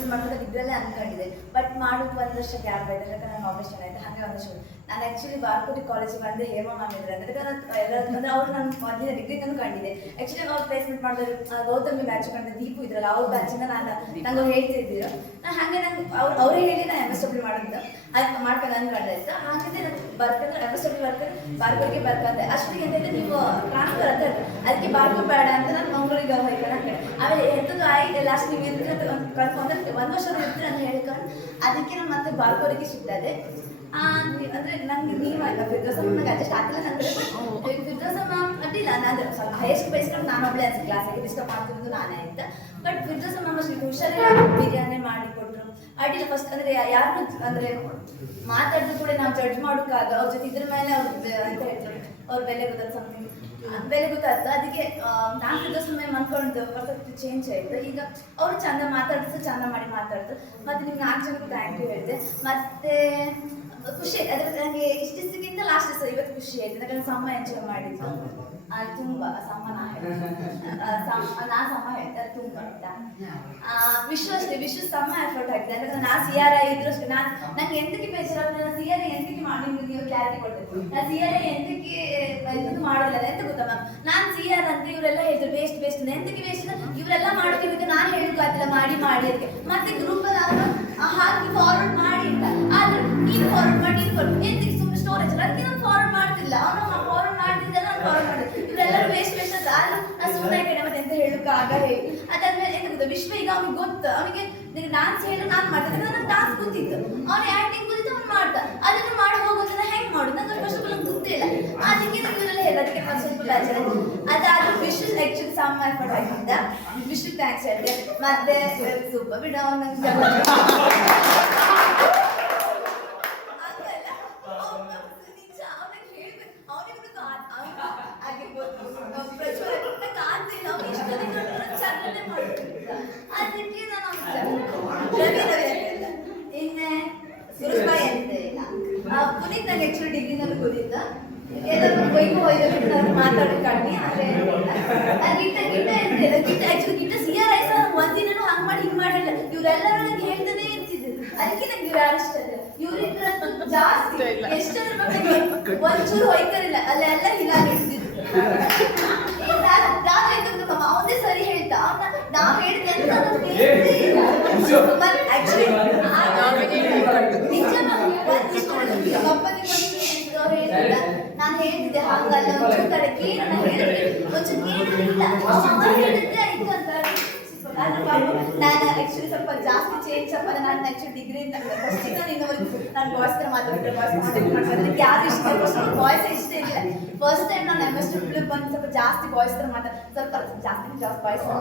MSW ಮಾಡ್ಬೇಕಾದ್ರೆ ಇದ್ರಲ್ಲೇ ಅನ್ಕೊಂಡಿದ್ದೆ. ಬಟ್ ಮಾಡೋದು 1 ವರ್ಷ ಗ್ಯಾಪ್ ಆಯ್ತು, ಯಾಕಂದ್ರೆ ನಾನು ಆಪರೇಷನ್ ಆಯ್ತು. ಹಾಗೆ 1 ವರ್ಷ ನಾನು ಆ್ಯಕ್ಚುಲಿ ಬಾರ್ಕೋಟಿ ಕಾಲೇಜಿಗೆ ಬಂದೆ. ಹೇಮಾ ಮ್ಯಾಮ್ ಇದ್ರೆ ಅಂದರೆ ಅವ್ರು ನಾನು ಮೊದಲಿನ ಡಿಗ್ರಿ ಕಂಡಿದ್ದೆ. ಆ್ಯಕ್ಚುಲಿ ಅವ್ರು ಪ್ಲೇಸ್ಮೆಂಟ್ ಮಾಡಿದ್ರು, ಗೌತಮಿ ಬ್ಯಾಚ್ ಕಂಡು ದೀಪು ಇದ್ರಲ್ಲ, ಅವ್ರ ಬ್ಯಾಚಿಂದ ನಂಗೆ ಹೇಳ್ತಿದ್ದಿರು. ನಾನು ಹಾಗೆ ನಂಗೆ ಅವರೇ ಹೇಳಿ ನಾನು ಎಂಎಸ್ಡಬ್ಲ್ಯೂ ಮಾಡೋದು ಅದು ಮಾಡ್ಕೊಂಡು ಅನ್ಕೊಂಡಾಯ್ತು. ಹಾಗಿದ್ರೆ ನಾನು ಬರ್ಕೊಂಡು ಎಂಎಸ್ಡಬ್ಲ್ಯೂ ಬರ್ಕೊಂಡು ಬಾರ್ಕೋಟಿಗೆ ಬರ್ಕೊಂಡೆ. ಅಷ್ಟಿಗೆ ಅಂತಂದ್ರೆ ನೀವು ಟ್ರಾನ್ಸ್ಫರ್ ಅಂತ ಅದಕ್ಕೆ ಬಾರ್ಕೋ ಬೇಡ ಅಂತ ನಾನು ಮಂಗಳೂರಿಗೆ ಹೋಗ್ಕೊಂಡು ಹಾಕಿ ಆಮೇಲೆ ಎಂಥದ್ದು ಆಯ್ತು ಲಾಸ್ಟ್ ನೀವು ಇರ್ತೀರ ಕಳ್ಕೊಂಡ್ರೆ 1 ವರ್ಷ ಇರ್ತೀರ ಅಂತ ಹೇಳ್ಕೊಂಡು ಅದಕ್ಕೆ ನಾನು ಮತ್ತೆ ಬಾರ್ಕೋರಿಗೆ ಸಿಗ್ತದೆ. ಅಂದರೆ ನಂಗೆ ನೀವು ಫಿರ್ದೋಸ ನನಗೆ ಅಡ್ಜಸ್ಟ್ ಆಗಿಲ್ಲ ನಂಗೆ. ಫಿರ್ದೋಸ ಮ್ಯಾಮ್ ಅಡ್ಡಿಲ್ಲ, ನಾನು ಸ್ವಲ್ಪ ಹೈಯೆಸ್ಟ್ ಬೈಸ್ಕೊಂಡು ನಾನು ಒಬ್ಬಳೇ ಅನ್ಸಿ ಕ್ಲಾಸಿಗೆ ಡಿಸ್ಟರ್ಬ್ ಮಾಡ್ತಿರೋದು ನಾನೇ ಆಯ್ತು. ಬಟ್ ಫಿರ್ದೋಸ ಮ್ಯಾಮ್ ಅಷ್ಟು ಹುಷಾರಾಗಿ ಬಿರಿಯಾನಿ ಮಾಡಿಕೊಟ್ರು, ಅಡ್ಡಿಲ್ಲ. ಫಸ್ಟ್ ಅಂದರೆ ಯಾರನ್ನೂ ಅಂದರೆ ಮಾತಾಡಿದ್ರು ಕೂಡ ನಾವು ಜಡ್ಜ್ ಮಾಡೋಕ್ಕಾಗ ಅವ್ರ ಜೊತೆ ಇದ್ರ ಮೇಲೆ ಅವ್ರು ಅಂತ ಹೇಳ್ತಾರೆ, ಅವ್ರ ಬೆಲೆ ಗೊತ್ತಾದ ಸಮಥಿಂಗ್ ಬೆಲೆ ಗೊತ್ತಾಯ್ತು. ಅದಕ್ಕೆ ನಾನು ಫಿರ್ದೋಸ ಮ್ಯಾಮ್ ಅಂದ್ಕೊಂಡು ಪರ್ಫೆಕ್ಟ್ ಚೇಂಜ್ ಆಯಿತು. ಈಗ ಅವರು ಚಂದ ಮಾತಾಡಿದ್ರು, ಚಂದ ಮಾಡಿ ಮಾತಾಡ್ತು. ಮತ್ತು ನಿಮ್ಗೆ 4 ಜನಕ್ಕೂ ಥ್ಯಾಂಕ್ ಯು ಹೇಳಿದೆ. ಮತ್ತು ಖುಷಿ ಆಯ್ತು. ಅದ್ರ ನನಗೆ ಇಷ್ಟಿಷ್ಟಕ್ಕಿಂತ ಲಾಸ್ಟ್ ಸರ್ ಇವತ್ತು ಖುಷಿ ಆಯ್ತು, ಯಾಕಂದ್ರೆ ಸಮ್ಮ ಎಂಜಾಯ್ ಮಾಡಿದ್ದು ತುಂಬ ಸಮ್ಮ ನಾ ಸಮ್ಮ ಹೇಳ್ತೆ ಅದು ತುಂಬ ಆಯ್ತಾ. ವಿಶ್ವ ಅಷ್ಟೇ, ವಿಶ್ವ ಸಮ್ಮ ಎಫರ್ಟ್ ಹಾಕಿದೆ. ಯಾಕಂದ್ರೆ ನಾ CRI ಇದ್ರು ಅಷ್ಟೇ. ನಂಗೆ ಎಂತಕ್ಕೆ ಬೇಜಾರು, ನಾನು CRI ಎಂತಕ್ಕೆ ಮಾಡಿ ನಿಮಗೆ ಕ್ಲಾರಿಟಿ ಕೊಡ್ತೇನೆ. ನಾನು CRI ಎಂತಕ್ಕೆ ಎಂತದ್ದು ಮಾಡಲ್ಲ ಎಂತ ಗೊತ್ತಾ ಮ್ಯಾಮ್, ನಾನು CR ಅಂತ ಇವರೆಲ್ಲ ಹೇಳ್ತಾರೆ ವೇಸ್ಟ್ ವೇಸ್ಟ್ ಎಂತಕ್ಕೆ ವೇಸ್ಟ್, ಇವರೆಲ್ಲ ಮಾಡೋದಕ್ಕೆ ನಾನು ಹೇಳೋಕ್ಕಾಗ್ತಿಲ್ಲ ಮಾಡಿ ಅದಕ್ಕೆ ಮತ್ತೆ ಗ್ರೂಪಲ್ಲಿ ಅವರು ಹಾಕಿ ಫಾರ್ವರ್ಡ್ ಮಾಡಿ ಅಂತ. ಆದ್ರೆ ನೀನು ಫಾರ್ವರ್ಡ್ ಮಾಡಿ ಎಂತಕ್ಕೆ ಸುಮ್ಮನೆ ಸ್ಟೋರೇಜ್ ಅದಕ್ಕೆ ನಾನು ಫಾರ್ವರ್ಡ್ ಮಾಡ್ತಿಲ್ಲ, ಅವನು ಫಾರ್ವರ್ಡ್ ಮಾಡ್ತಿದ್ದೆ, ನಾನು ಫಾರ್ವರ್ಡ್ ಮಾಡಿದೆ. ಇವರೆಲ್ಲರೂ ವೇಸ್ಟ್ ವೇಸ್ಟ್ ಅಂತ ಆದ್ರೆ ನಾನು ಸುಮ್ಮನೆ ಕಡೆ ಮತ್ತೆ ಎಂತ ಹೇಳೋಕ್ಕಾಗ ಹೇಳಿ. ಅದಾದ್ಮೇಲೆ ಎಂತ ಗೊತ್ತಾ, ವಿಶ್ವ ಈಗ ಅವ್ನಿಗೆ ಗೊತ್ತು, ಅವನಿಗೆ ಡಾನ್ಸ್ ಹೇಳಿ ನಾನು ಮಾಡ್ತಿದ್ದೆ, ನನಗೆ ಡಾನ್ಸ್ ಗೊತ್ತಿತ್ತು, ಅವನು ಆ್ಯಕ್ಟಿಂಗ್ ಗೊತ್ತಿತ್ತು, ಅವ್ನು ಮಾಡ್ದ. ಅದನ್ನು ಮಾಡಿ ಹೋಗೋದನ್ನ ಹೆಂಗೆ ಮಾಡೋದು ನಂಗೆ ಫಸ್ಟ್ ಆಫ್ ಆಲ್ ಗೊತ್ತಿಲ್ಲ. ಅದಕ್ಕೆ ಇವರೆಲ್ಲ ಹೇಳಿ ಅದಕ್ಕೆ ಸ್ವಲ್ಪ ಬೇಜಾರ. ಅದಾದ್ರೂ ವಿಶ್ವ ಆ್ಯಕ್ಚುಲಿ ಸಮ್ಮ ಎಫರ್ಟ್ ಆಗಿದ್ದ, ವಿಶ್ವ ಥ್ಯಾಂಕ್ಸ್ ಹೇಳಿದೆ. ಮತ್ತೆ ಸೂಪರ್ ಬಿಡ ನಂಗೆ ಅದಕ್ಕೆ ಇನ್ನೇ ಸುರೇಶ್ಬಾಯಿ ಅಂತ ಇಲ್ಲ ಪುನೀತ್ ನಂಗೆ ಆ್ಯಕ್ಚುಲಿ ಡಿಗ್ರಿನಲ್ಲಿ ಗೊತ್ತಿದ್ದ. ಏನಾದ್ರು ವೈಭವ ಮಾತಾಡೋದು ಕಡಿಮೆ. ಆದರೆ ಗಿಟ್ಟ ಆ್ಯಕ್ಚುಲಿ ಗಿಟ್ಟ CRI ಸಹ ಒಂದಿನೂ ಹಂಗೆ ಮಾಡಿ ಹಿಂಗೆ ಮಾಡಿಲ್ಲ. ಇವರೆಲ್ಲರೂ ನನಗೆ ಹೇಳ್ತಾನೆ ಇರ್ತಿದ್ರು, ಅದಕ್ಕೆ ನಂಗೆ ಇವ್ರು ಯಾರು ಇಷ್ಟ ಇಲ್ಲ. ಇವ್ರಿದ್ರ ಜಾಸ್ತಿ ಎಷ್ಟರ ಮಕ್ಕಳಿಗೆ ಒಂಚೂರು ಹೊಯ್ಕರಿಲ್ಲ, ಅಲ್ಲೆಲ್ಲ ಹೀಗಾಗಿ ಇರ್ತಿದ್ರು. ಅವನೇ ಸರಿ ಹೇಳ್ತಾ ನಾವು ಹೇಳಿದೆ ಅಂತ ನಾನು ಹೇಳ್ತಿದ್ದೆ ಹಾಗಲ್ಲ ಒಂಚೂರು ತಡಕ್ಕೆ ನಾನು ಹೇಳಿದ್ರೆ ಒಂಚೂರು ಕೇಳಿಲ್ಲ ಹೇಳಿದ್ರೆ ಆಯ್ತು ಅಂತ. ನಾನು ಆ್ಯಕ್ಚುಲಿ ಸ್ವಲ್ಪ ಜಾಸ್ತಿ ಚೇಂಜ್ ಸ್ವಲ್ಪ ನಾನು ಆ್ಯಕ್ಚುಲಿ ಡಿಗ್ರಿ ಫಸ್ಟಿಂದ ನಾನು ಬಾಯ್ಸ್ ಥರ ಮಾತಾಡ್ತಾರೆ, ಬಾಯ್ಸ್ ಯಾರು ಇಷ್ಟ ಬಾಯ್ಸ್ ಇಷ್ಟ ಇಲ್ಲ. ಫಸ್ಟ್ ಟೈಮ್ ನಾನು ಎಂಎಸ್ಡಬ್ಲ್ಯೂ ಬಂದು ಸ್ವಲ್ಪ ಜಾಸ್ತಿ ಬಾಯ್ಸ್ ಥರ ಸ್ವಲ್ಪ ಜಾಸ್ತಿ ಬಾಯ್ಸ್ ಥರ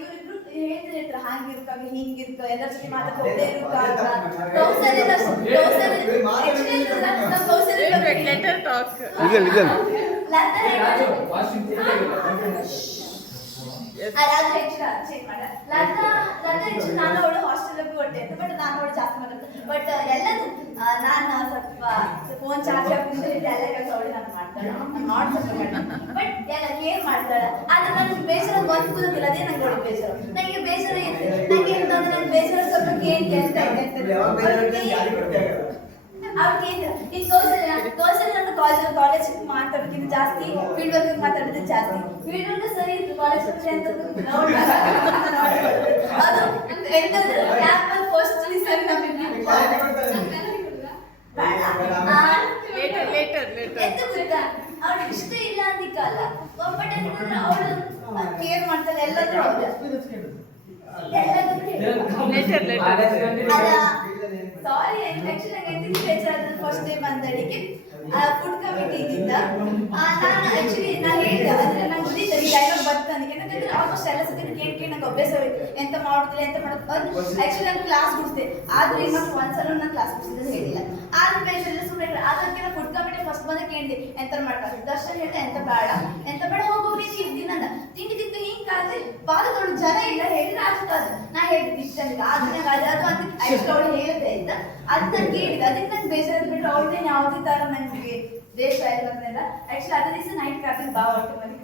ಇವರಿಬ್ರು ಹೇಳ್ತಿರ್ತಾರೆ ಹಾಗಿರ್ತಾವೆ ಹಿಂಗಿರ್ತಾವೆ ಎಲ್ಲರ ಜೊತೆ ಮಾತಾಡ್ಕೊಂಡೇ ನಾನು ಅವಳು ಹಾಸ್ಟೆಲ್ ಕೊಟ್ಟೆ ಅಂತ. ಬಟ್ ನಾನು ಅವಳು ಜಾಸ್ತಿ ಮಾತಾಡ್ತೇನೆ. ಬಟ್ ಎಲ್ಲನೂ ನಾನು ಸ್ವಲ್ಪ ಫೋನ್ ಚಾರ್ಜ್ ಹಾಕಿದ್ರೆ ಎಲ್ಲ ಕೆಲಸ ಅವಳು ನಾನು ಮಾಡ್ತಾಳೆ, ನಾಟ್ ಸ್ವಲ್ಪ ಬಟ್ ಎಲ್ಲ ಕೇರ್ ಮಾಡ್ತಾಳೆ. ಆದ್ರೆ ನನಗೆ ಬೇಸರ ಒಂದು ಕೂದೋದಿಲ್ಲ, ಅದೇ ನಂಗೆ ಒಳ್ಳೆ ಬೇಸರ. ನನಗೆ ಬೇಸರ ಇರ್ತದೆ, ನಂಗೆ ಎಂತಂದ್ರೆ ನನ್ನ ಬೇಸರ ಸ್ವಲ್ಪ ಕೇಳ್ತಾ ಇರ್ತದೆ. ಅವ್ರಿಗೆ ಈ ಕೌಶಲ್ಯ ನಾನು ಕಾಲೇಜ್ ಮಾತಾಡೋದಕ್ಕಿಂತ ಜಾಸ್ತಿ ಫೀಲ್ಡ್ ವರ್ಕ್ ಮಾತಾಡೋದು ಜಾಸ್ತಿ. ಫೀಲ್ಡ್ ವರ್ಕ್ ಸರಿ ಇತ್ತು, ಕಾಲೇಜ್ ಅಂತ ಅದು ಎಂತಂದ್ರೆ ಫಸ್ಟ್ ಸರಿ ನಮಗೆ ಎಂತ ಗೊತ್ತಾ, ಅವಳು ಇಷ್ಟ ಇಲ್ಲ ಅಂದಿಕ್ಕಲ್ಲ, ಬಟ್ ಅವಳು ಕೇರ್ ಮಾಡ್ತಾಳೆ ಎಲ್ಲರೂ. ಸಾರಿ ಆಕ್ಚುಲಿ ನಂಗೆ ಎಂತಕ್ಕೆ ಬೇಜಾರಾದ್ರೆ ಫಸ್ಟ್ ಡೇ ಬಂದಡಿಗೆ ಫುಡ್ ಕಮಿಟಿ ಇದ್ದಿದ್ದ. ನಾನು ಆಕ್ಚುಲಿ ನಾನು ಹೇಳಿದೆ ಅಂದ್ರೆ ನಂಗೆ ಗೊತ್ತಿದ್ದ ಈ ಡೈಲಾಗ್ ಬರ್ತಾನೆ, ಯಾಕಂದ್ರೆ ಆಲ್ಮೋಸ್ಟ್ ಎಲ್ಲ ಸತಿ ಕೇಳಿ ನಂಗೆ ಅಭ್ಯಾಸ ಹೋಯ್ತು ಎಂತ ಮಾಡುದಿಲ್ಲ ಎಂತ ಮಾಡೋದು. ಆಕ್ಚುಲಿ ನಾನು ಕ್ಲಾಸ್ ಬಿಡ್ತೆ, ಆದ್ರೆ ಇನ್ನೊಂದು ಒಂದ್ಸಲ ನಾನು ಕ್ಲಾಸ್ ಬಿಡಿಸಿದ್ರೆ ಹೇಳಿಲ್ಲ. ಆದ್ರೆ ಬೇಜಾರೆಲ್ಲ ಸುಮ್ಮನೆ ಅದಕ್ಕೆ ನಾನು ಫುಡ್ ಕಮಿಟಿ ಫಸ್ಟ್ ಬಂದ ಕೇಳಿದೆ ಎಂತ ಮಾಡ್ತಾರೆ. ದರ್ಶನ್ ಹೇಳ್ದೆ ಎಂತ ಬೇಡ ಹೋಗೋಗಿ ದಿನ ತಿಂಡಿ ತಿಂದು ಹಿಂಗಾದ್ರೆ ಪಾದದೊಳು ಜನ ಇಲ್ಲ ಹೇಳಿದ್ರೆ ಆಗ್ತದೆ. ನಾ ಹೇಳಿದ್ದು ಇಷ್ಟ ಆದ್ರೆ ಅದು ಅಂತ ಆಕ್ಚುಲಿ ಅವಳು ಹೇಳಿದೆ ಅಂತ ಅದನ್ನ ಕೇಳಿದೆ. ಅದಕ್ಕೆ ನಂಗೆ ಬೇಜಾರು ಬಿಟ್ಟರೆ ಅವಳದೇ ಯಾವುದೇ ತರ ನನಗೆ ದೇಶ ಇಲ್ಲ. ಆಕ್ಚುಲಿ ಅದೇ ದಿವಸ ನೈಟ್ ಕಾರ್ತಿಗೆ ಬಾ ಹೊಟ್ಟೆ ಮನೆ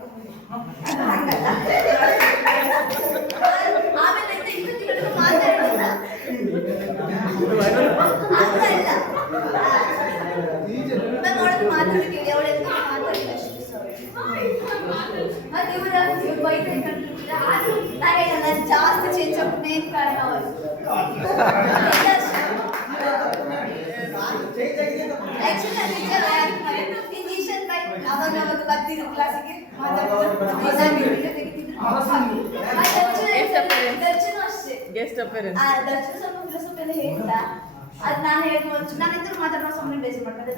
ವೈದ್ಯ ಕಂಡುಬಿಟ್ಟಿದ್ರೆ ಆದ್ರೂ ನಾನು ಜಾಸ್ತಿ ಚೇಂಜ್ ಆಗಿ ಮೇನ್ ಕಾರಣ ಅವರು ಅವಾಗ ಬರ್ತಿದ್ರು ಕ್ಲಾಸಿಗೆ ದರ್ಶನ ಅಷ್ಟೇ ದರ್ಶನ ಸ್ವಲ್ಪ ಫಿಲೋಸಫಿ ಎಲ್ಲ ಹೇಳ್ತಾ ಅದು ನಾನು ಹೇಳ್ಬೋದು ನಾನು ಇದ್ರು ಮಾತಾಡೋ ಸುಮ್ಮನೆ ಬೇಜಾರು ಮಾಡ್ತಾರೆ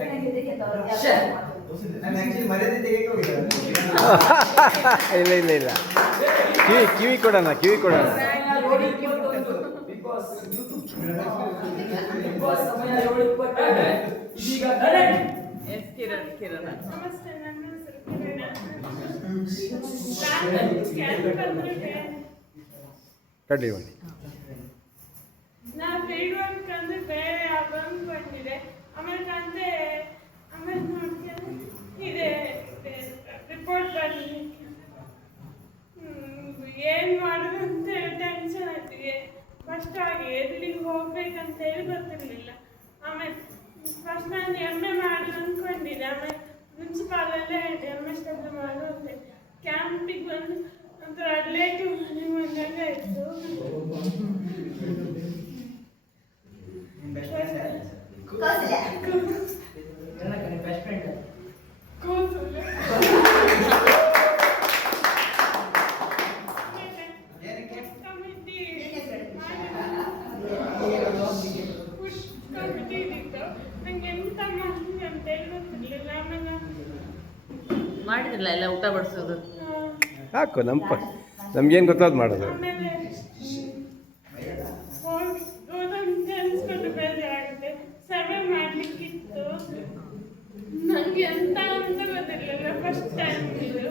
ಇಲ್ಲ ಕಿವಿ ಕೊಡೋಣ ಕಡ್ಡಿ ಮಾಡಿ ನಾ ಫೀಲ್ಡ್ ವರ್ಕ್ ಅಂದ್ರೆ ಬೇರೆ ಬಂದಿದೆ ಆಮೇಲೆ ಇದೆ ರಿಪೋರ್ಟ್ ಬರಲಿಕ್ಕೆ ಏನು ಮಾಡೋದು ಅಂತ ಟೆನ್ಷನ್ ಆಯ್ತಿಗೆ ಫಸ್ಟ್ ಆಗಿ ಎಲ್ಲಿಗೆ ಹೋಗ್ಬೇಕಂತ ಹೇಳಿ ಗೊತ್ತಿರಲಿಲ್ಲ ಆಮೇಲೆ ಫಸ್ಟ್ ನಾನು MA ಮಾಡಿ ಅಂದ್ಕೊಂಡಿದ್ದೆ ಆಮೇಲೆ ಮುನ್ಸಿಪಾಲಲ್ಲೇ MA ಸ್ಟೆಪ್ ಮಾಡೋದು ಕ್ಯಾಂಪಿಗೆ ಬಂದು ಒಂಥರ ರಿಲೇಟಿವ್ ಮನೆ ಬಂದಾಗ ಆಯಿತು ಮಾಡಿದ್ರಲ್ಲ ಎಲ್ಲ ಊಟ ಬಡಿಸೋದು ಹಾಕು ನಮ್ಗೇನು ಗೊತ್ತಾದ್ ಮಾಡೋದು ಸರ್ವೆ ಮಾಡ್ಲಿಕ್ಕಿತ್ತು ನನಗೆ ಎಂತ ಅಂತ ಗೊತ್ತಿರಲಿಲ್ಲ ಫಸ್ಟ್ ಟೈಮ್ ಇದು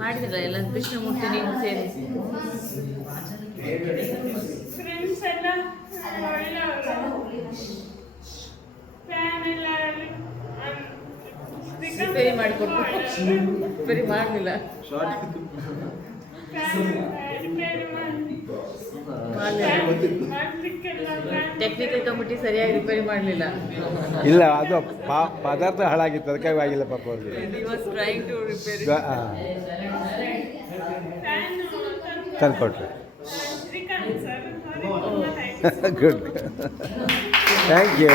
ಮಾಡಿದ್ರಲ್ಲ ಎಲ್ಲ ಕೃಷ್ಣಮೂರ್ತಿ ನೀವು ಸೇರಿ ಫ್ರೆಂಡ್ಸ್ ಎಲ್ಲ ಒಳ್ಳೆಯವರು ಫ್ಯಾನ್ ಎಲ್ಲ ರಿಪೇರಿ ಮಾಡಿಕೊಟ್ಟು ರಿಪೇರಿ ಮಾಡಲಿಲ್ಲ ಟೆಕ್ನಿಕಲ್ ಕಮಿಟಿ ಸರಿಯಾಗಿ ರಿಪೇರಿ ಮಾಡಲಿಲ್ಲ ಇಲ್ಲ ಅದು ಪದಾರ್ಥ ಹಾಳಾಗಿತ್ತು ಅದಕ್ಕಾಗಿ ಆಗಿಲ್ಲ ಪಾಪ ಅವ್ರಿಗೆ ತಂದುಕೊಟ್ರೆ good thank you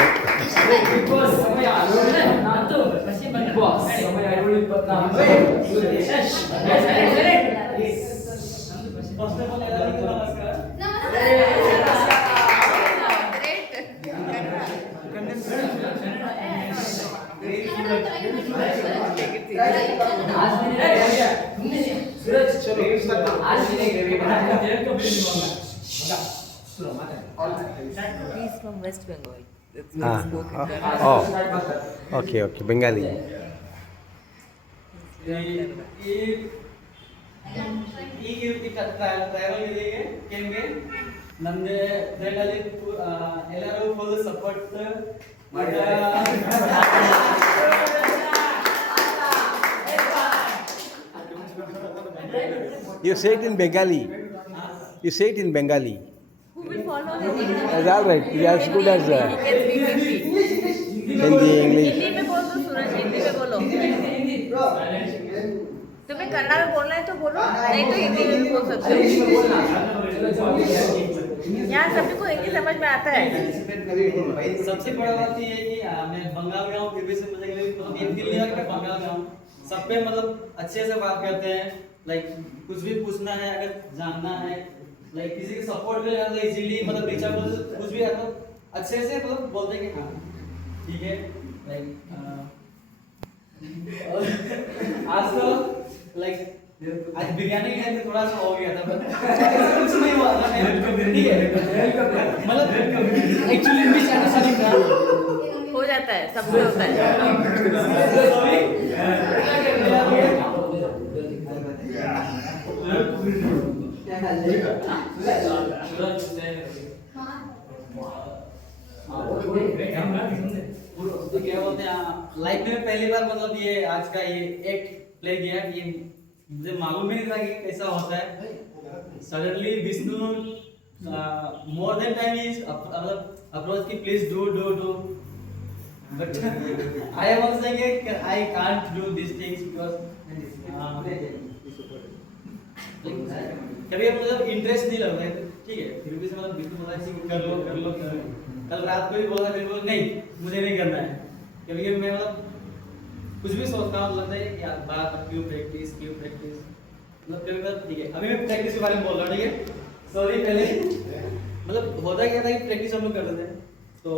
He's from West Bengal. Okay Bengali ನಮ್ಗೆ ಫ್ರೆಂಡಲ್ಲಿ ಎಲ್ಲರೂ full support You say it in Bengali. You say it in Bengali. Who will follow him? That's all right. It's as good as He can speak Hindi, English. Hindi में बोल दो सूरज हिंदी में बोलो तुम्हें कन्नड़ा में बोलना है तो बोलो नहीं तो हिंदी में भी बोल सकते हो यहाँ सभी को हिंदी समझ में आता है सबसे बड़ा बात ये है कि मैं बंगाल गया हूँ फिर भी से मुझे ये फील नहीं हुआ कि मैं बंगाल गया हूँ सब पे मतलब अच्छे से बात करते हैं लाइक कुछ भी पूछना है अगर जानना है लाइक किसी के सपोर्ट के लिए इजीली मतलब रीच आउट कुछ भी मतलब अच्छे से मतलब बोलते हैं कि हाँ ठीक है लाइक आज तो लाइक आज बिरयानी है तो थोड़ा सा हो गया था बट कुछ नहीं हुआ था ठीक है मतलब एक्चुअली मिसअंडरस्टैंडिंग था हो जाता है सबसे होता है तो क्या बोलते हैं लाइफ में पहली बार मतलब ये आज का ये एक्ट प्ले किया ये मुझे मालूम ही नहीं था कि कैसा होता है suddenly Vishnu more than time is मतलब अप्रोच की please do but I am also saying I can't do this things because कभी मतलब इंटरेस्ट नहीं लगता है, ठीक है, फिर भी से मतलब बिल्कुल बोला ऐसे कर लो कर लो कर लो। कल रात को भी बोला, फिर बोला नहीं मुझे नहीं करना है। कभी कभी मैं मतलब कुछ भी सोचता हूँ, लगता है यार बात क्यों प्रैक्टिस मतलब कभी मतलब ठीक है, अभी मैं प्रैक्टिस के बारे में बोल रहा हूँ, ठीक है, सॉरी पहले मतलब होता क्या था कि प्रैक्टिस हम लोग करते थे, तो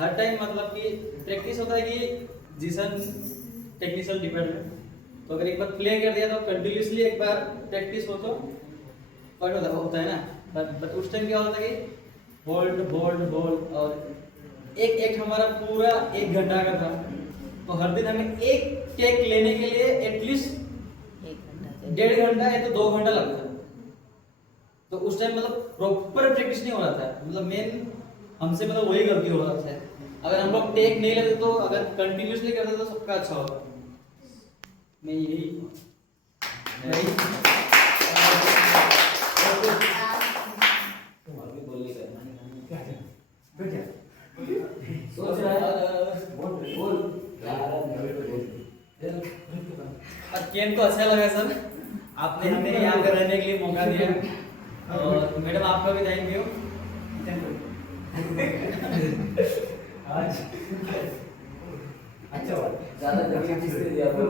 हर टाइम मतलब कि प्रैक्टिस होता है कि जिसन टेक्निकल डिपेंडेंट, तो अगर एक बार प्ले कर दिया तो कंटिन्यूसली एक बार प्रैक्टिस हो तो पॉइंट होता है ना, बट उस टाइम क्या होता है कि होल्ड होल्ड होल्ड, और एक हमारा पूरा 1 घंटा का था, तो हर दिन हमें एक टेक लेने के लिए एटलीस्ट 1.5 घंटा या तो 2 घंटा लगता है। तो उस टाइम मतलब प्रॉपर प्रैक्टिस नहीं हो रहा था, मतलब मेन हमसे मतलब वही गलती हो रहा था। अगर हम लोग टेक नहीं लेते तो अगर कंटिन्यूसली करते तो सबका अच्छा होता। मैं यही सोच रहा है बोल और गेम को अच्छा लगा सर, आपने हमें यहाँ पे रहने के लिए मौका दिया, और मैडम आपका भी थैंक यू। अच्छा ज़्यादा तकलीफ किसने दिया आपको?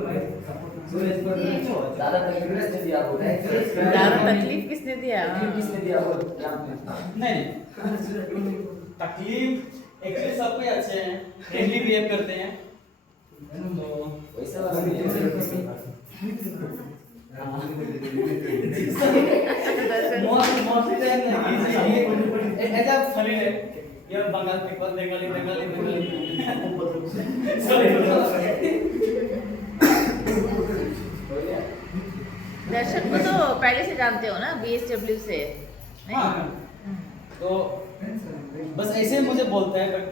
ज़्यादा तकलीफ किसने दिया आपको? ज़्यादा तकलीफ किसने दिया? किसने दिया आपको? नहीं तकलीफ एक्चुअली सब कोई अच्छे हैं, फ्रेंडली बिहेव करते हैं, तो वैसा मोस्टली टाइम ऐसा फनी है यार, बंगाल पीपल बंगाली सॉरी। दर्शक को तो पहले से जानते हो ना, BSW से। हाँ, तो बस ऐसे मुझे बोलते हैं, बट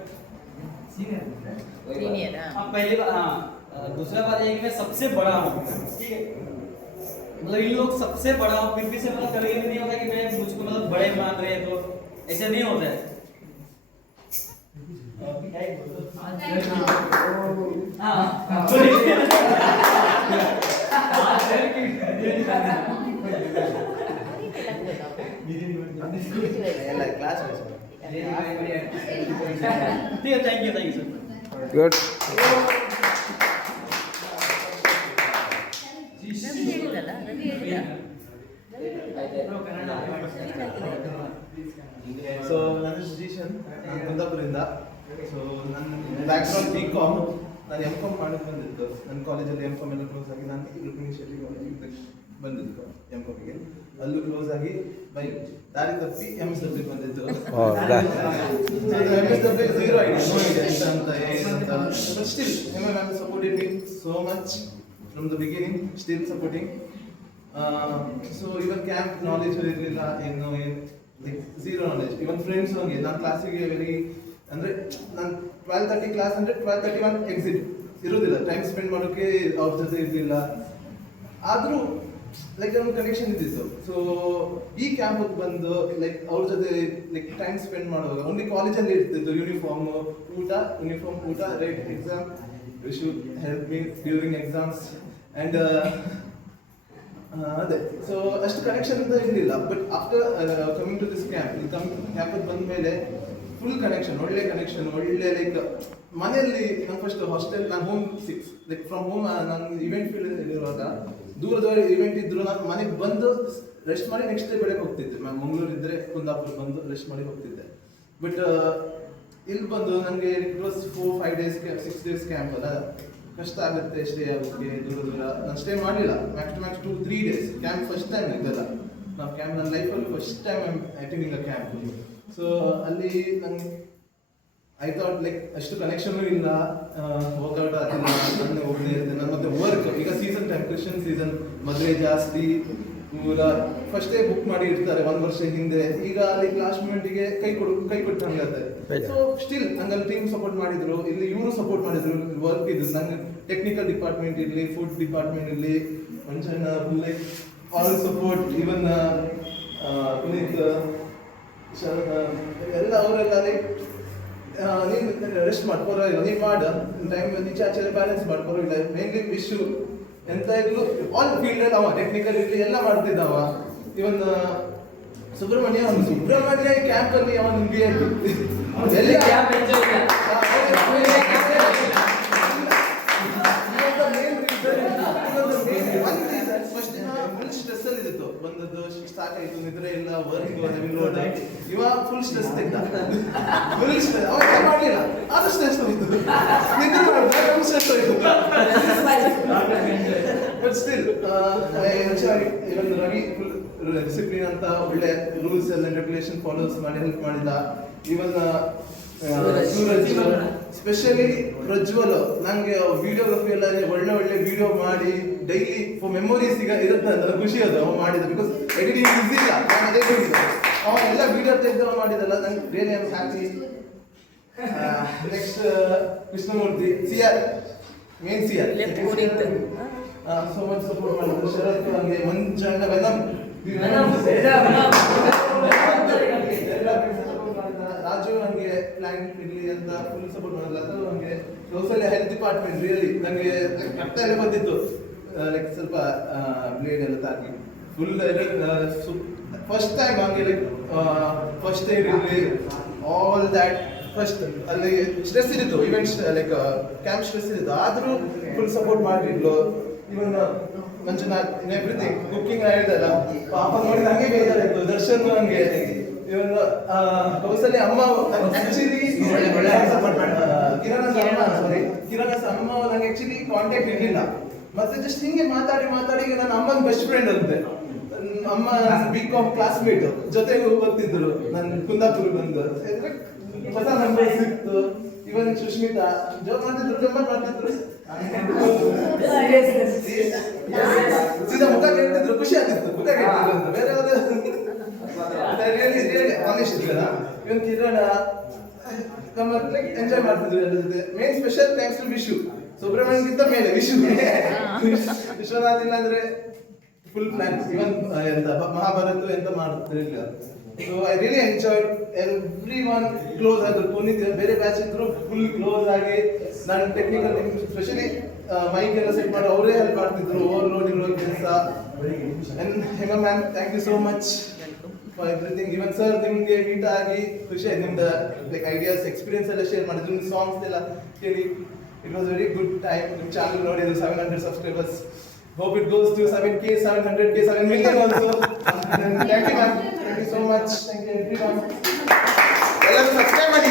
सीनियर। हाँ पहली बार, हाँ दूसरा बात ये कि मैं सबसे बड़ा हूँ, ठीक है, मतलब इन लोग सबसे बड़ा हूँ, फिर भी से मतलब कभी कभी नहीं होता कि मैं मुझको मतलब बड़े मान रहे हैं, तो ऐसे नहीं होता है। ठीक है, thank you sir. Good Ravi ಹೇಳಿದಲ್ಲ, ರವಿ ಹೇಳಿದ. ಸೊ ನನ್ನ ಸಜೆಷನ್, ನಾನು ಕುಂದಾಪುರದಿಂದ. ಸೊ ನನ್ನ ಬ್ಯಾಕ್ಗ್ರೌಂಡ್ BCom, ನಾನು M.Com ಮಾಡೋದು ಬಂದಿದ್ದು. ನನ್ನ ಕಾಲೇಜಲ್ಲಿ M.Com ಎಲ್ಲ ಕ್ಲೋಸ್ ಆಗಿ ನಾನು ರುಕ್ಮಿಣಿ ಶೆಟ್ಟಿ ಕಾಲೇಜಿಗೆ ಬಂದಿದ್ದು M.Com-ಗೆ. ಅಲ್ಲೂ ಕ್ಲೋಸ್ ಆಗಿ ಬೈ ದಾರಿ ತಪ್ಪಿ MSW ಬಂದಿದ್ದು. MSW zero idea, no idea ಅಂತ ಏನಂತ. But still, ma'am supported me so much from the beginning, still supporting. So even camp knowledge ಇರಲಿಲ್ಲ, ಏನು like zero knowledge. Even friends ಹಂಗೆ, ನಾನು ಕ್ಲಾಸಿಗೆ ವೆರಿ ಅಂದರೆ ನಾನು 12:30 ಕ್ಲಾಸ್ ಅಂದರೆ 12:31 ಎಕ್ಸಿಟ್ ಇರೋದಿಲ್ಲ, ಟೈಮ್ ಸ್ಪೆಂಡ್ ಮಾಡೋಕ್ಕೆ ಅವ್ರ ಜೊತೆ ಇರಲಿಲ್ಲ. ಆದರೂ ಲೈಕ್ ಒಂದು ಕನೆಕ್ಷನ್ ಇದ್ದಿತ್ತು. ಸೊ ಈ ಕ್ಯಾಂಪಿಗೆ ಬಂದು ಲೈಕ್ ಅವ್ರ ಜೊತೆ ಲೈಕ್ ಟೈಮ್ ಸ್ಪೆಂಡ್ ಮಾಡುವಾಗ ಓನ್ಲಿ ಕಾಲೇಜಲ್ಲಿ ಇರ್ತಿತ್ತು, ಯೂನಿಫಾರ್ಮ್ ಊಟ right, exam you should help me during exams and ಅದೇ. ಸೊ ಅಷ್ಟು ಕನೆಕ್ಷನ್ ಅಂತ ಇರಲಿಲ್ಲ. But after coming to this ಕ್ಯಾಂಪಿಗೆ ಬಂದ ಮೇಲೆ ಫುಲ್ ಕನೆಕ್ಷನ್, ಒಳ್ಳೆ ಕನೆಕ್ಷನ್, ಒಳ್ಳೆ ಲೈಕ್ ಮನೆಯಲ್ಲಿ ನಾನು ಫಸ್ಟ್ ಹಾಸ್ಟೆಲ್, ನಾನು ಹೋಮ್ 6 ಲೈಕ್ ಫ್ರಮ್ ಹೋಮ್, ನಾನು ಇವೆಂಟ್ ಫೀಲ್ಡ್ ಇರುವಾಗ ದೂರ ಇವೆಂಟ್ ಇದ್ರು ನಾನು ಮನೆಗೆ ಬಂದು ರೆಸ್ಟ್ ಮಾಡಿ ನೆಕ್ಸ್ಟ್ ಡೇ ಬೆಳಗ್ಗೆ ಹೋಗ್ತಿದ್ದೆ. ನಾನು ಮಂಗಳೂರು ಇದ್ದರೆ ಕುಂದಾಪುರ ಬಂದು ರೆಸ್ಟ್ ಮಾಡಿ ಹೋಗ್ತಿದ್ದೆ. ಬಟ್ ಇಲ್ಲಿ ಬಂದು ನನಗೆ it was 4-5 days 6 days camp ಅಲ್ಲ, ಕಷ್ಟ ಆಗುತ್ತೆ ಸ್ಟೇ ಆಗೋಕ್ಕೆ. ದೂರ ನಾನು ಸ್ಟೇ ಮಾಡಲಿಲ್ಲ, max to max 2-3 days camp. First time ಇದೆಲ್ಲ ನಾವು ಕ್ಯಾಂಪ್, ನನ್ನ ಲೈಫಲ್ಲಿ first time I am attending a camp. So ಅಲ್ಲಿ ನಂಗೆ ಐ ಥಾಟ್ ಲೈಕ್ ಅಷ್ಟು ಕನೆಕ್ಷನು ಇಲ್ಲ, ವರ್ಕೌಟ್ ಆಗ್ತಿಲ್ಲ, ನಾನು ಹೋಗದೇ ಇರ್ತೇನೆ. ನಾನು ಮತ್ತೆ ವರ್ಕ್, ಈಗ ಸೀಸನ್ ಟೈಮ್, ಕ್ರಿಶ್ಚಿಯನ್ ಸೀಸನ್, ಮದುವೆ ಜಾಸ್ತಿ, ಪೂರ ಫಸ್ಟೇ ಬುಕ್ ಮಾಡಿ ಇರ್ತಾರೆ 1 ವರ್ಷ ಹಿಂದೆ. ಈಗ ಅಲ್ಲಿ ಲಾಸ್ಟ್ ಮೂಮೆಂಟಿಗೆ ಕೈ ಕೊಟ್ಟಂಗೆ ಆಗ್ತದೆ. ಸೊ ಸ್ಟಿಲ್ ನಂಗೆ ಟೀಮ್ ಸಪೋರ್ಟ್ ಮಾಡಿದ್ರು, ಇಲ್ಲಿ ಇವರು ಸಪೋರ್ಟ್ ಮಾಡಿದ್ರು, ವರ್ಕ್ ಇದ್ರು. ನಂಗೆ ಟೆಕ್ನಿಕಲ್ ಡಿಪಾರ್ಟ್ಮೆಂಟ್ ಇರಲಿ, ಫುಡ್ ಡಿಪಾರ್ಟ್ಮೆಂಟ್ ಇರಲಿ, ಒಂಚೂರು like all support. Even Puneeth ಎಲ್ಲ ಅವರೆಲ್ಲ ಲೈಕ್ ನೀನು ರೆಸ್ಟ್ ಮಾಡ್ಕೊರೋ ಇಲ್ಲ, ನೀನು ಮಾಡು ಟೈಮ್ ಈಚೆ ಆಚೆ ಬ್ಯಾಲೆನ್ಸ್ ಮಾಡ್ಕೊರೋ ಇಲ್ಲ. ಮೇನ್ಲಿ ವಿಶ್ ಎಂತ ಇದ್ರು ಆಲ್ ಫೀಲ್ಡ್ ಅಲ್ಲಿ ಅವ ಟೆಕ್ನಿಕಲ್ ಇರ್ಲಿ ಎಲ್ಲ ಮಾಡ್ತಿದ್ದವ. ಇವನ್ ಸುಬ್ರಹ್ಮಣ್ಯ ಕ್ಯಾಂಪ್ ಅಲ್ಲಿ ಅವನು VIP ಎಲ್ಲಿ ಕ್ಯಾಂಪ್ ಫಸ್ಟ್ ದಿನ ಫುಲ್ ಸ್ಟ್ರೆಸ್ ಅಲ್ಲಿ ಇತ್ತು, ಬಂದದ್ದು ಸಾಕಾಯ್ತು, ನಿದ್ರೆ ಇಲ್ಲ, ವರ್ಕ್ ಲೋಡ್. ಇವ ಫುಲ್ ಸ್ಟ್ರೆಸ್ ತೆಗ್ದ, ಫುಲ್ ಸ್ಟ್ರೆಸ್. ಅವ ಏನ್ ಮಾಡ್ಲಿಲ್ಲ, ಅದು ಸ್ಟ್ರೆಸ್ ಹೋಯ್ತು, ನಿದ್ರೆ ಮಾಡಿದ್ರೆ ಸ್ಟ್ರೆಸ್ ಹೋಯ್ತು. But still even Ravi full discipline ಅಂತ ಒಳ್ಳೆ ರೂಲ್ಸ್ ಎಲ್ಲ ರೆಗ್ಯುಲೇಷನ್ ಫಾಲೋಸ್ ಮಾಡಿ ಹೆಲ್ಪ್ ಮಾಡಿದ. ಇವನ್ ಸೂರಜ್ ಸ್ಪೆಷಲಿ ಪ್ರಜ್ವಲ್ ನಂಗೆ ವಿಡಿಯೋಗ್ರಫಿ ಎಲ್ಲ ಒಳ್ಳೆ ಒಳ್ಳೆ ವಿಡಿಯೋ ಮಾಡಿ ಡೈಲಿ ಫಾರ್ ಮೆಮೊರೀಸ್ ಈಗ ಇರುತ್ತೆ ಅಂತ ಖುಷಿ ಅದು ಅವ ಮಾಡಿದ. ಬಿಕಾಸ್ ಎಡಿಟಿಂಗ್ ಈಸಿ ಇಲ್ಲ, ನಾನು ಅದೇ ಹೇಳಿದ್ದು. ಅವ ಎಲ್ಲ ವಿಡಿಯೋ ತೆಗೆದು ಮಾಡಿದಲ್ಲ, ನಂಗೆ really I am happy. Next Krishnamurthy CR main CR so much support ಮಾಡಿದ್ರು. ಶರತ್ ಹಂಗೆ ಮಂಜಣ್ಣ ವೆನಮ್ ರಾಜು ಹಂಗೆ ಪ್ಲಾಂಟ್ ಇರ್ಲಿ ಅಂತ ಫುಲ್ ಸಪೋರ್ಟ್ ಮಾಡಿದ್ರು. ಅದು ಹಂಗೆ ಕೌಸಲ್ಯ ಹೆಲ್ತ್ ಡಿಪಾರ್ಟ್ಮೆಂಟ್ ರಿಯಲಿ ನನಗೆ ಕಷ್ಟ ಎಲ್ಲ ಬಂದಿತ್ತು, ಲೈಕ್ ಸ್ವಲ್ಪ ಬ್ಲೇಡ್ ಎಲ್ಲ ತಾಕಿ ಫುಲ್ ಫಸ್ಟ್ ಟೈಮ್ ಹಂಗೆ ಲೈಕ್ ಫಸ್ಟ್ ಏಡ್ ಇರಲಿ ಆಲ್ ದ್ಯಾಟ್. ಫಸ್ಟ್ ಅಲ್ಲಿ ಸ್ಟ್ರೆಸ್ ಇದ್ದಿತ್ತು, ಇವೆಂಟ್ಸ್ ಲೈಕ್ ಕ್ಯಾಂಪ್ ಸ್ಟ್ರೆಸ್ ಇದ್ದಿತ್ತು, ಆದರೂ ಫುಲ್ ಸಪೋರ್ಟ್ ಮಾಡಿದ್ಲು. ಇವನ್ ಮಂಜುನಾಥ್ ಇನ್ ಎವ್ರಿಥಿಂಗ್, ಕುಕಿಂಗ್ ಹೇಳಿದಲ್ಲ ಪಾಪ ನೋಡಿ ನಂಗೆ ಬೇಜಾರಾಯ್ತು. ದರ್ಶನ್ ಹಂಗೆ ಇವನ್ ಕೌಸಲ್ಯ ಅಮ್ಮ ಆಕ್ಚುಲಿ ಕಿರಣ ಅಮ್ಮ ನಂಗೆ ಆಕ್ಚುಲಿ ಕಾಂಟ್ಯಾಕ್ಟ್ ಇರಲಿಲ್ಲ. ಮತ್ತೆ ಜಸ್ಟ್ ಹಿಂಗೆ ಮಾತಾಡಿ ಈಗ ನನ್ನ ಅಮ್ಮನ ಬೆಸ್ಟ್ ಫ್ರೆಂಡ್ ಅಂತೆ. ಅಮ್ಮ BCom ಕ್ಲಾಸ್ಮೇಟ್, ಜೊತೆಗೆ ಓದ್ತಿದ್ರು. ನನ್ನ ಕುಂದಾಪುರ ಬಂದು ಹೊಸ ನಂಬರ್ ಸಿಕ್ತು. ಇವನ್ ಸುಷ್ಮಿತಾ ಜೋಕ್ ಮಾಡ್ತಿದ್ರು ಸೀದಾ ಮುಖ ಕೇಳ್ತಿದ್ರು, ಖುಷಿ ಆಗ್ತಿತ್ತು ಮುಖ ಕೇಳ್ತಿದ್ರು ಅಂತ. ಬೇರೆ ರಿಯಲಿ ಆನೆಸ್ಟ್ ಇದ್ರಲ್ಲ. ಇವನ್ ಕಿರಣ ನಮ್ಮ ಎಂಜಾಯ್ ಮಾಡ್ತಿದ್ರು ಎಲ್ಲ ಜೊತೆ. Main special thanks to Vishu, ಸುಬ್ರಹ್ಮಣ್ಯಕ್ಕಿಂತ ಮೇಲೆ ವಿಶು. ವಿಶ್ವನಾಥ್ ಇಲ್ಲ ಅಂದ್ರೆ ಫುಲ್ ಪ್ಲಾನ್. ಇವನ್ ಎಂತ ಮಹಾಭಾರತ ಎಂತ ಮಾಡ್ತಿರ್ಲಿಲ್ಲ. So I really enjoy everyone. Close ಆದ್ರು, ಪುನೀತ್ ಬೇರೆ ಬ್ಯಾಚ್ ಇದ್ರು ಫುಲ್ ಕ್ಲೋಸ್ ಆಗಿ. ನಾನು ಟೆಕ್ನಿಕಲ್ ಸ್ಪೆಷಲಿ ಮೈಕ್ ಎಲ್ಲ ಸೆಟ್ ಮಾಡಿ ಅವರೇ ಹೆಲ್ಪ್ ಮಾಡ್ತಿದ್ರು, ಓವರ್ಲೋಡ್ ಇರೋ ಕೆಲಸ. Hema ma'am thank you so much for everything. ಇವನ್ ಸರ್ ನಿಮ್ಗೆ ಮೀಟ್ ಆಗಿ ಖುಷಿ ಆಯ್ತು, ನಿಮ್ದು ಲೈಕ್ ಐಡಿಯಾಸ್ ಎಕ್ಸ್ಪೀರಿಯನ್ಸ್ ಎಲ್ಲ ಶೇರ್ ಮಾಡಿದ್ರು, ನಿಮ್ಮ ಸಾಂಗ್ಸ್ ಎಲ್ಲ ಕೇಳಿ. It was very good time. ನಿಮ್ಮ ಚಾನಲ್ ನೋಡಿದ್ರು 700 subscribers. Hope it goes to 7K, 700K, 7 million also. Thank you ma'am. Thank you so much. Thank you everyone. ಎಲ್ಲರೂ ಸಬ್ಸ್ಕ್ರೈಬ್ ಮಾಡಿ,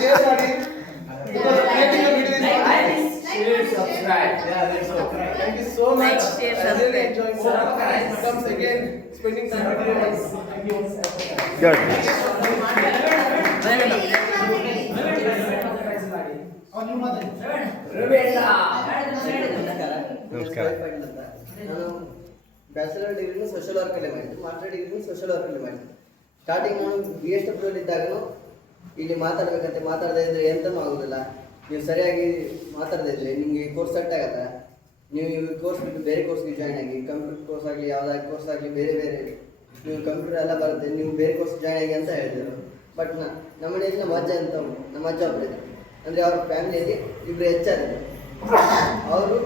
share ಮಾಡಿ. Share, subscribe. Yeah, let's go. Thank you so much. Like, share, I really subscribe. enjoyed comes again spending some videos. Thank you. Good. ನಮಸ್ಕಾರ. ನಾನು bachelor ಡಿಗ್ರಿನೂ social ವರ್ಕಲ್ಲೇ ಮಾಡಿದ್ದು, master ಡಿಗ್ರಿನೂ social ವರ್ಕಲ್ಲೇ ಮಾಡಿದ್ದು. Starting ನಾನು BSW ಇದ್ದಾಗಲೂ ಇಲ್ಲಿ ಮಾತಾಡದೇ ಇದ್ರೆ ಎಂತನೂ ಆಗೋದಿಲ್ಲ. ನೀವು ಸರಿಯಾಗಿ ಮಾತಾಡದೇ ಇದ್ರೆ ನಿಮಗೆ ಕೋರ್ಸ್ ಸೆಟ್ ಆಗಲ್ಲ. ನೀವು ಈ ಕೋರ್ಸ್ ಬಿಟ್ಟು ಬೇರೆ ಕೋರ್ಸ್ಗೆ ಜಾಯ್ನ್ ಆಗಿ, ಕಂಪ್ಯೂಟರ್ ಕೋರ್ಸ್ ಆಗಲಿ ಯಾವುದಾದ್ರು ಕೋರ್ಸ್ ಆಗಲಿ ಬೇರೆ ನೀವು ಕಂಪ್ಯೂಟರ್ ಎಲ್ಲ ಬರುತ್ತೆ, ನೀವು ಬೇರೆ ಕೋರ್ಸ್ ಜಾಯ್ನ್ ಆಗಿ ಅಂತ ಹೇಳಿದರು. ಬಟ್ ನಮ್ಮ ಮನೆಯಲ್ಲಿ ನಮ್ಮ ಅಜ್ಜ ಅಂತ ನಮ್ಮ ಅಜ್ಜ ಒಬ್ಬರಿದ್ದಾರೆ. ಅಂದರೆ ಅವ್ರ ಫ್ಯಾಮಿಲಿಯಲ್ಲಿ ಇಬ್ಬರು HR ಅವರು